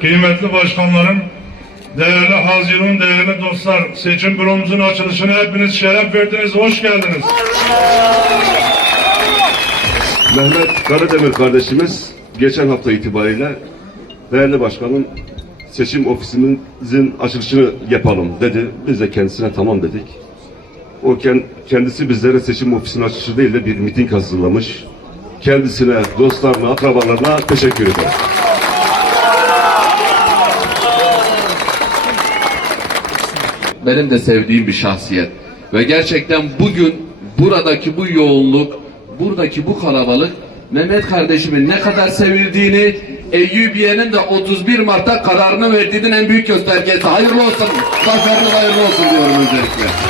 Kıymetli başkanlarım, değerli Haziran, değerli dostlar, seçim büromuzun açılışına hepiniz şeref verdiniz, hoş geldiniz. Mehmet Karademir kardeşimiz geçen hafta itibariyle değerli başkanın seçim ofisimizin açılışını yapalım dedi. Biz de kendisine tamam dedik. O ken- kendisi bizlere seçim ofisinin açılışı değil de bir miting hazırlamış. Kendisine, dostlarına, akrabalarına teşekkür ederim. benim de sevdiğim bir şahsiyet. Ve gerçekten bugün buradaki bu yoğunluk, buradaki bu kalabalık Mehmet kardeşimin ne kadar sevildiğini Eyyubiye'nin de 31 Mart'ta kararını verdiğinin en büyük göstergesi. Hayırlı olsun. Zaferiniz hayırlı olsun diyorum öncelikle.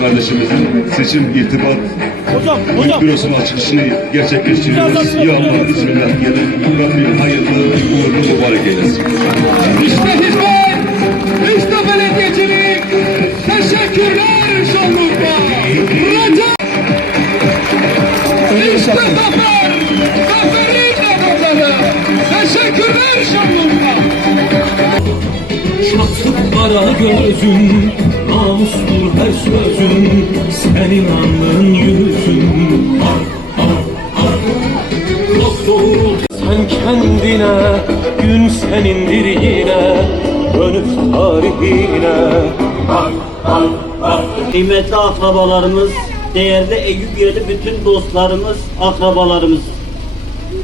Kardeşimizin seçim irtibat bürosunun açılışını gerçekleştiriyoruz. Ya Allah bismillah diyelim. Rabbim hayırlı, uğurlu, mübarek eylesin. İşte hizmet, işte belediyecilik. Teşekkürler Şanlıurfa. Recep. İşte zafer, zaferin adamları. Teşekkürler Şanlıurfa. Şanslık kara gözün Namustur her sözün Senin alnın yüzün Çok doğru Sen kendine Gün senindir yine Dönüp tarihine Kıymetli akrabalarımız, değerli Eyüpyeli bütün dostlarımız, akrabalarımız.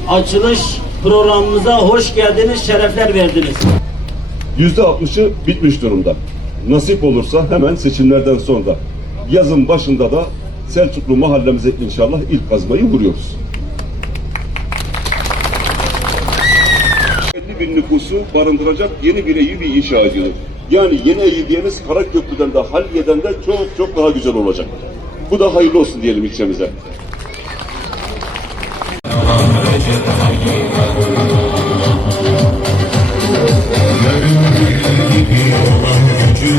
Açılış programımıza hoş geldiniz, şerefler verdiniz. Yüzde altmışı bitmiş durumda. Nasip olursa hemen seçimlerden sonra yazın başında da Selçuklu mahallemize inşallah ilk kazmayı vuruyoruz. 50 bin nüfusu barındıracak yeni bir Eyüp'i inşa ediyor. Yani yeni Eyüp'yemiz Karaköprü'den de Halliye'den de çok çok daha güzel olacak. Bu da hayırlı olsun diyelim ilçemize. Aziz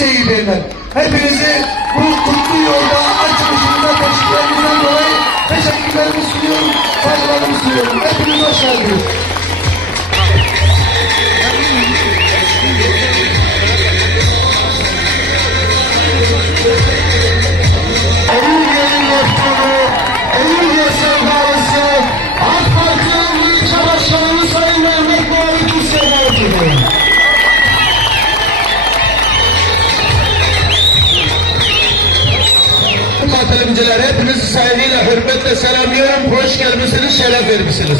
Eyüp'ler, hepinizi bu kutlu yolda açılışında teşviklerimizden dolayı teşekkürlerimi sunuyorum, saygılarımı sunuyorum. Hepiniz hoş geldiniz. Hürmetle selamlıyorum. Hoş gelmişsiniz, şeref vermişsiniz.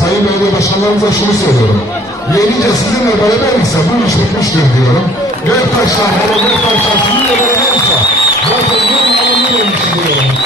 Sayın Belediye Başkanlarımıza şunu söylüyorum. Yenince sizinle beraberlikse bu iş bitmiştir diyorum. Göktaşlar, Göktaşlar sizinle beraberlikse zaten bu alımlı olmuştur